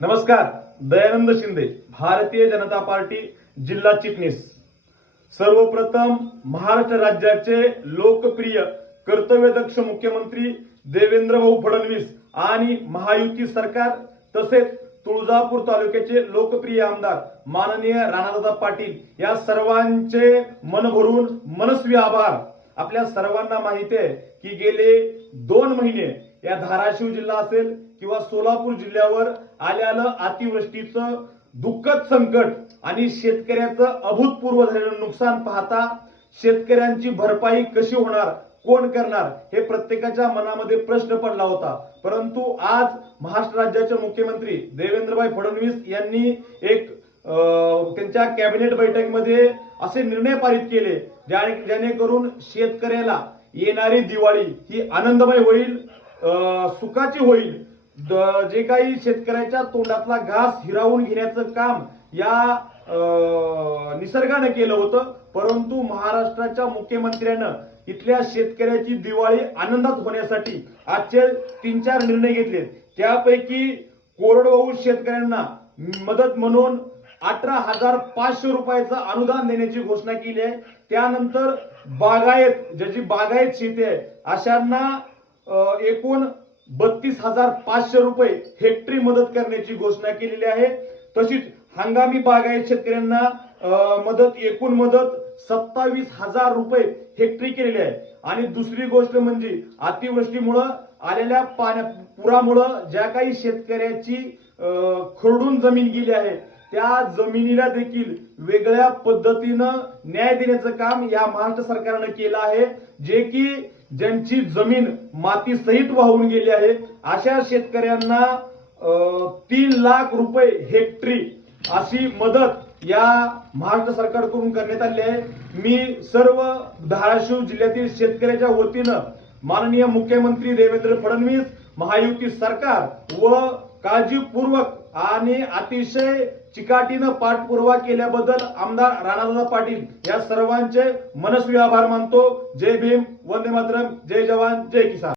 नमस्कार. दयानंद शिंदे, भारतीय जनता पार्टी जिल्हा चिटणीस. सर्वप्रथम महाराष्ट्र राज्याचे लोकप्रिय कर्तव्यदक्ष मुख्यमंत्री देवेंद्र भाऊ फडणवीस आणि महायुती सरकार तसेच तुळजापूर तालुक्याचे लोकप्रिय आमदार माननीय राणादादा पाटील या सर्वांचे मनभरून मनस्वी आभार. आपल्या सर्वांना माहिती आहे की गेले 2 महिने या धाराशिव जिल्हा असेल किंवा सोलापूर जिल्ह्यावर आलेलं अतिवृष्टीचं दुःखद संकट आणि शेतकऱ्याचं अभूतपूर्व झालेलं नुकसान पाहता शेतकऱ्यांची भरपाई कशी होणार, कोण करणार हे प्रत्येकाच्या मनामध्ये प्रश्न पडला होता. परंतु आज महाराष्ट्र राज्याचे मुख्यमंत्री देवेंद्रभाई फडणवीस यांनी एक त्यांच्या कॅबिनेट बैठकीमध्ये असे निर्णय पारित केले जेणेकरून शेतकऱ्याला येणारी दिवाळी ही आनंदमय होईल, सुखाची होईल. जे काही शेतकऱ्याच्या तोंडातला घास हिरावून घेण्याचं काम या निसर्गाने केलं होतं, परंतु महाराष्ट्राच्या मुख्यमंत्र्यानं इथल्या शेतकऱ्याची दिवाळी आनंदात होण्यासाठी आजचे 3-4 निर्णय घेतले. त्यापैकी कोरडवाहू शेतकऱ्यांना मदत म्हणून 18,500 रुपयाचं अनुदान देण्याची घोषणा केली आहे. त्यानंतर बागायत ज्याची बागायत शेती आहे अशांना एकूण 32,500 रुपये हेक्टरी मदत करण्याची घोषणा केलेली आहे. तशीच हंगामी बागायत शेतकऱ्यांना एकूण मदत 27,000 रुपये हेक्टरी केलेली आहे. आणि दुसरी गोष्ट म्हणजे अतिवृष्टीमुळे आलेल्या पुरामुळे ज्या काही शेतकऱ्याची खरडून जमीन गेली आहे त्या जमिनीला देखील वेगळ्या पद्धतीनं न्याय देण्याचं काम या महाराष्ट्र सरकारनं केलं आहे. जे की ज्यांची जमीन माती सहित वाहून गेली आहे अशा शेतकऱ्यांना 3 लाख रुपये हेक्टरी अशी मदत या महाराष्ट्र सरकारकडून करण्यात आली आहे. मी सर्व धाराशिव जिल्ह्यातील शेतकऱ्याच्या वतीनं माननीय मुख्यमंत्री देवेंद्र फडणवीस, महायुती सरकार व काळजीपूर्वक आणि अतिशय चिकाटीनं पाठपुरावा केल्याबद्दल आमदार राणादादा पाटील या सर्वांचे मनस्वी आभार मानतो. जय भीम, वंदे मातरम, जय जवान, जय किसान.